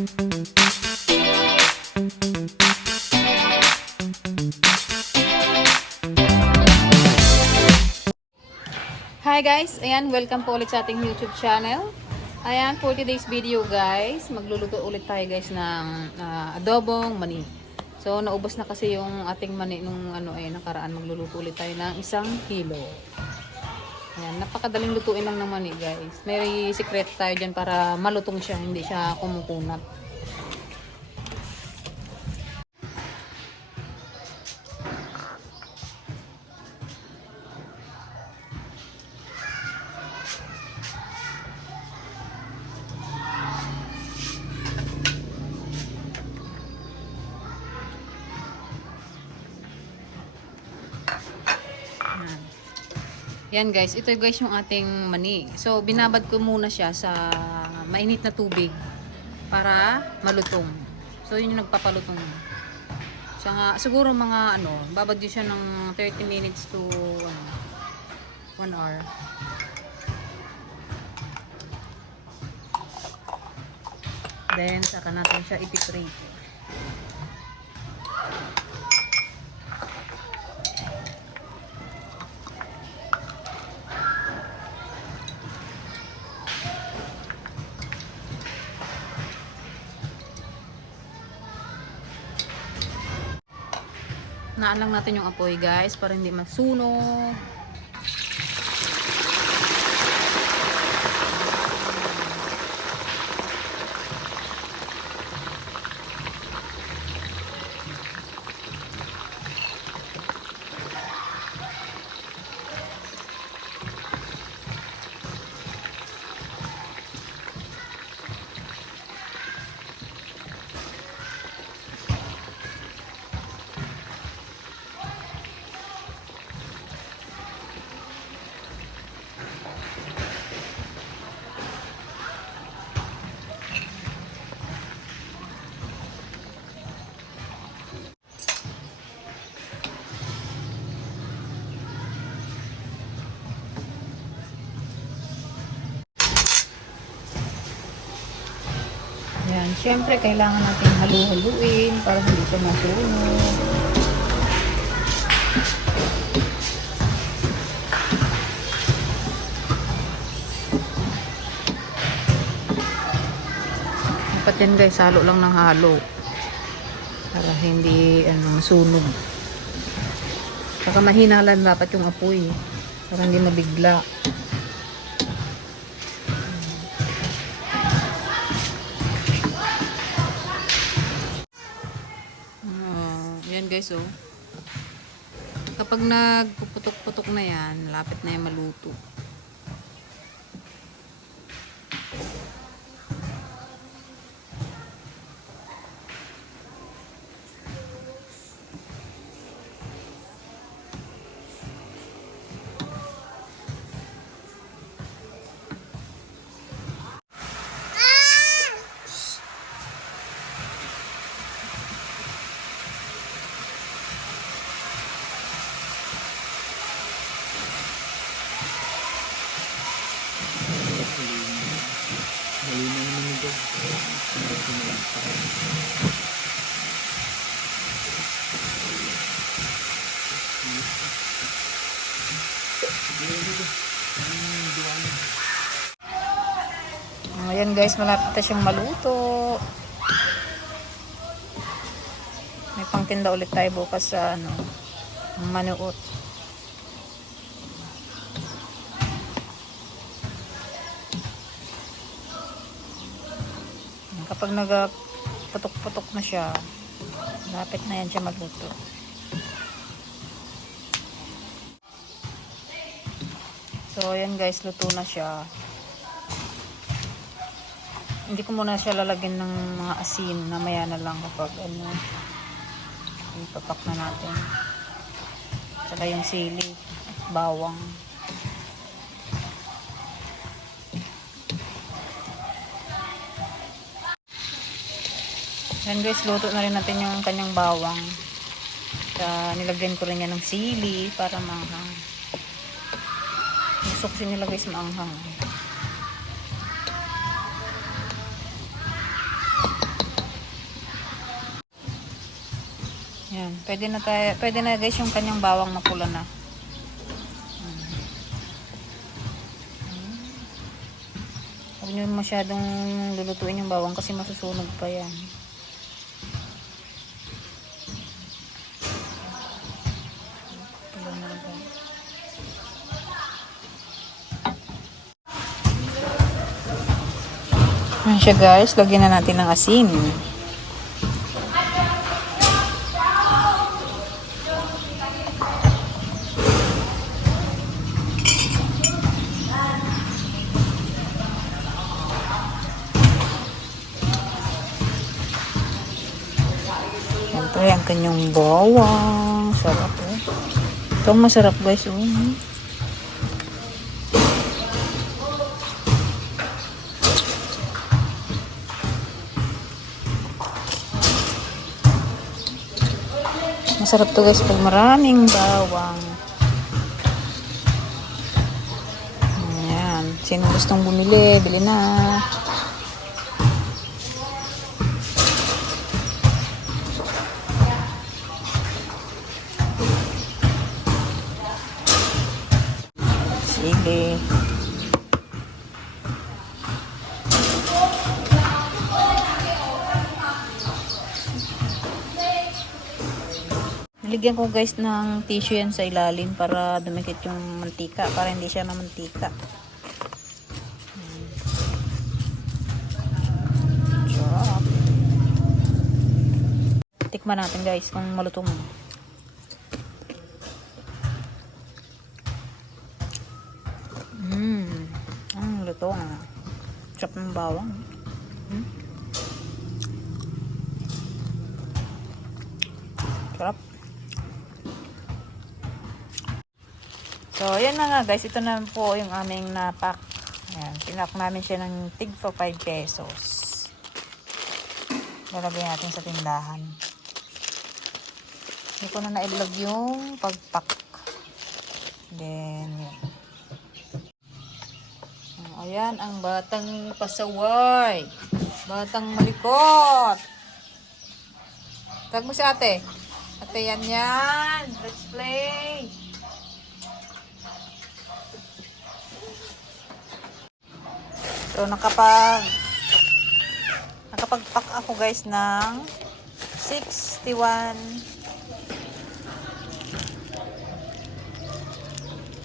Hi guys, ayan, welcome po ulit sa ating YouTube channel. Ayan, for today's video guys, magluluto ulit tayo guys ng ah, adobong mani. So, naubos na kasi yung ating mani nung ano ay nakaraan, magluluto ulit tayo ng isang kilo. Ayan, napakadaling lutuin lang ng mani guys. May secret tayo dyan para malutong siya, hindi siya kumukunat. Yan guys, ito guys yung ating mani. So, binabad ko muna siya sa mainit na tubig para malutong. So, yun yung nagpapalutong. Siya nga, siguro mga ano, babad yun siya ng 30 minutes to ano, 1 hour. Then, saka natin siya ipipray. Naan lang natin yung apoy guys para hindi masunog. Yan, syempre kailangan natin halu-haluin para hindi siya masunog. Dapat yan guys, halo lang ng halo. Para hindi ano, masunog. Saka mahina lang dapat yung apoy. Para hindi mabigla. Guys oh. Kapag nagpuputok-putok na yan, lapit na yan maluto. Ayan guys, malapit na siyang maluto. May pangtinda ulit tayo bukas sa ano, manuot. Kapag nagputok-putok na siya, lapit na yan siya magluto. So, ayan guys, luto na siya. Hindi ko muna siya lalagyan ng mga asin na maya na lang kapag ano, ipapak na natin. Saka yung sili, bawang. Yan guys, luto na rin natin yung kanyang bawang. Sa, nilagyan ko rin yan ng sili para manghang. Yung suksi nila guys maanghang. Yan, pwede na tayo, pwede na guys yung kanyang bawang na pula na. Hmm. Huwag nyo masyadong lulutuin yung bawang kasi masusunog pa yan. Ayan siya guys, lagyan na natin ng asin. Kanyang bawang. Sarap eh. Ito masarap guys. Oh. Masarap to guys pag maraming bawang. Ayan. Sino gustong bumili, bili na. Niligyan ko guys ng tissue yan sa ilalim para dumikit yung mantika, para hindi siya na mantika. Tikman natin guys kung malutong. Mmm. Ang lutong. Sarap ng bawang. Hmm. Sarap. So, yan na nga guys. Ito na po yung aming napak. Ayan. Pinak namin siya ng tig for 5 pesos. Lalagay natin sa tindahan. Hindi ko na nailag yung pagpak. Then, yun. Ayan ang batang pasaway. Batang malikot. Tag mo si ate. Ate, yan yan. Let's play. So, nakapag nakapag-pack ako guys ng 61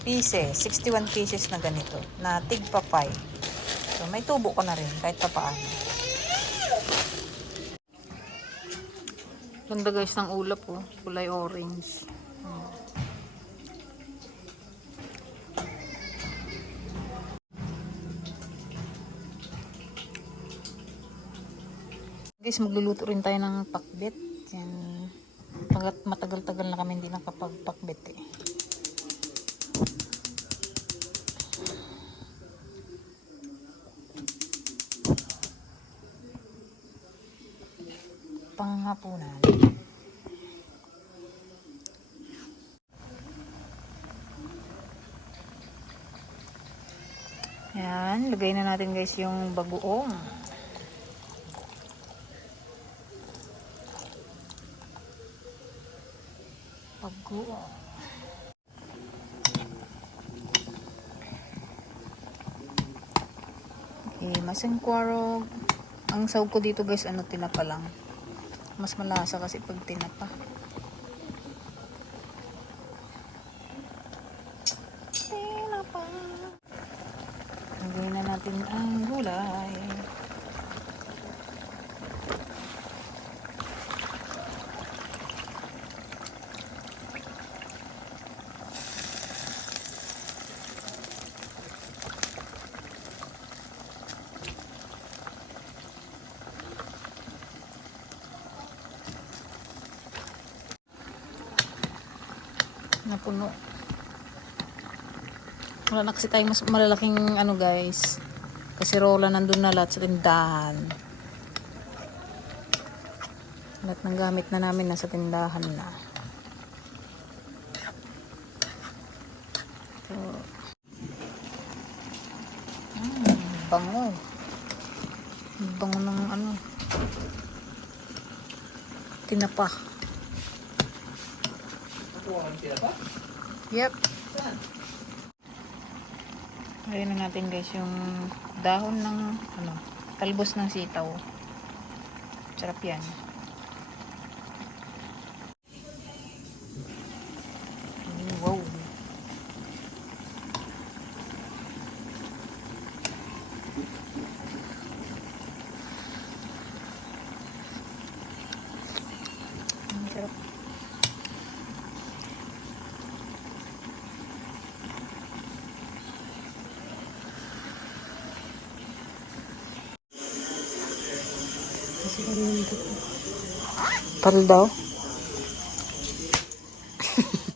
pieces. 61 pieces na ganito. Na tigpa 5. So, may tubo ko na rin kahit pa paano. Ganda guys ng ulap oh. Kulay orange. Guys, magluluto rin tayo ng pakbet. Yan. Matagal-tagal na kami hindi nakapagpakbet eh. Panghapunan. Yan, lagay na natin guys yung bagoong. Bagoong. Okay, masengkwarog. Ang sawg ko dito guys, ano, tinapa lang. Mas malasa kasi pag. Tinapa. Lagay na natin ang gulay. Napuno. Wala na kasi tayong mas malalaking ano guys. Kasi rola nandun na lahat sa tindahan. Lahat ng gamit na namin nasa tindahan na. So, mm, bango. Bango ng ano. Tinapa. Yep. Lagyan na natin guys yung dahon ng ano, talbos ng sitaw. Sarap yan. Mm, Wow. Ang sarap. Tal daw.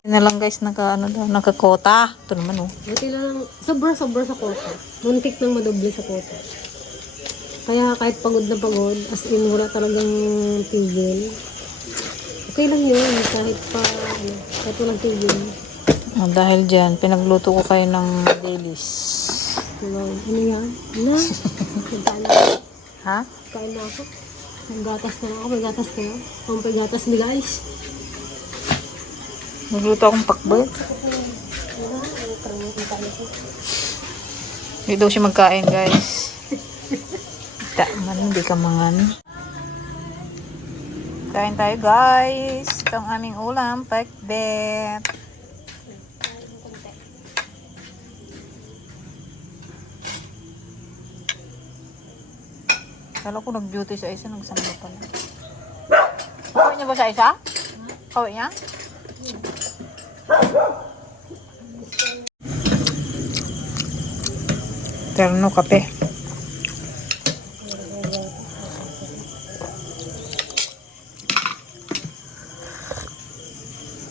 Yan na lang guys, naka ano daw, nakakota. Ito naman oh. Buti lang, sobra-sobra sa kota. Muntik nang madoble sa kota. Kaya kahit pagod na pagod, as in wala talagang tigil. Okay lang yun, kahit pa, ano, kahit walang tigil. Oh, dahil dyan, pinagluto ko kayo ng dailies. Wow, ano yan? Na, nagkaan na ako. Ha? Kain na ako. May gatas na ako, may gatas kayo. Kung may gatas ni guys. Nagluto akong ang ako. Hindi daw siya magkain guys. Da man, hindi ka mangan. Kain tayo guys. Ito ang aming ulam, pakbet. Kala ko nag-duty sa isa, nagsamba pala. Kawin niya ba sa isa? Kawin niya? Terno kape.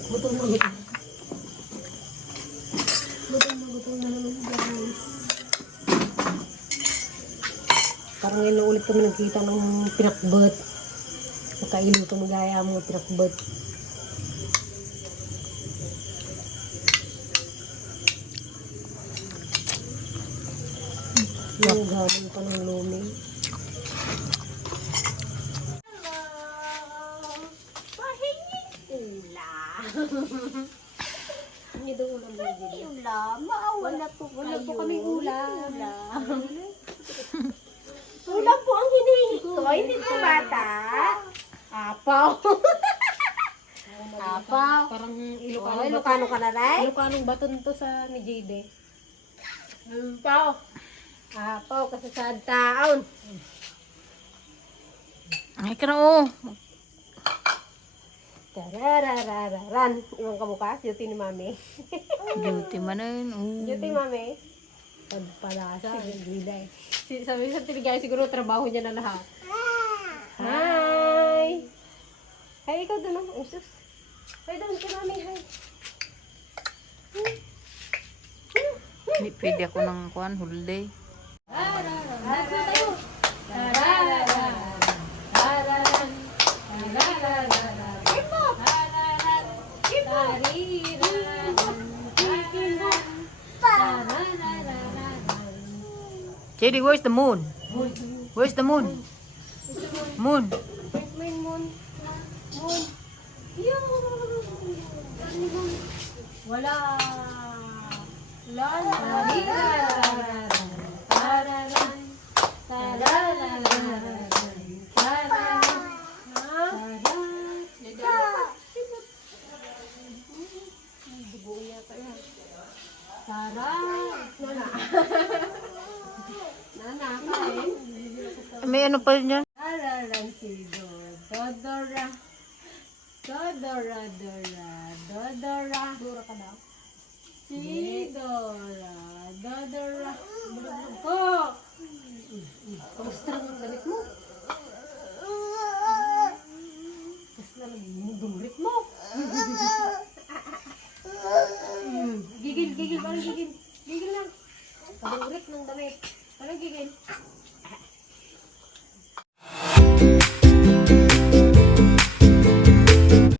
Gutom na gutom. Gutom na gutom na naman guys. Parang ngayon lang ulit kami nagkita ng pinakbet. Nakailo ito magaya mga pinakbet. Yung gamon pa ng lumi. Hindi daw ulam na Ulam, wala po Wala po kami ulam. Ulam po ang ko, hindi po bata. Apaw. Apaw. Parang Oh, Ilocano. Ilocano ka na rin? Ilocanong baton to sa ni Jade. Apaw. Apaw, kasi sa taon. Ay, ka na oh. Tararararan. Ibang kabukas, duty ni mami. Duty man na yun. oh. Duty mami. Pagpalasa, gilay. Si, sabi sa tinigay, siguro trabaho niya na lahat. Hi! Hi, ikaw doon ang usus. Hi, doon ka mami, hi. Hindi pwede ako ng kuhan, holiday. JD, where's the moon? Where's the moon? Moon. May moon. Moon. Wala. Wala. Tarararan. Tararan. Tarararan. Tararan. Yata yan. Tara. Nana. Nana, kain. May ano pa rin yan? Araran si Dodora. Dodora, Dora, Dodora. Dora ka daw? Si Dora, Dodora. Ko. Kamusta lang ang damit mo? Kamusta lang ang dumrit mo? Gigil, gigil, parang gigil. Gigil lang. Padungrit ng damit. Parang gigil.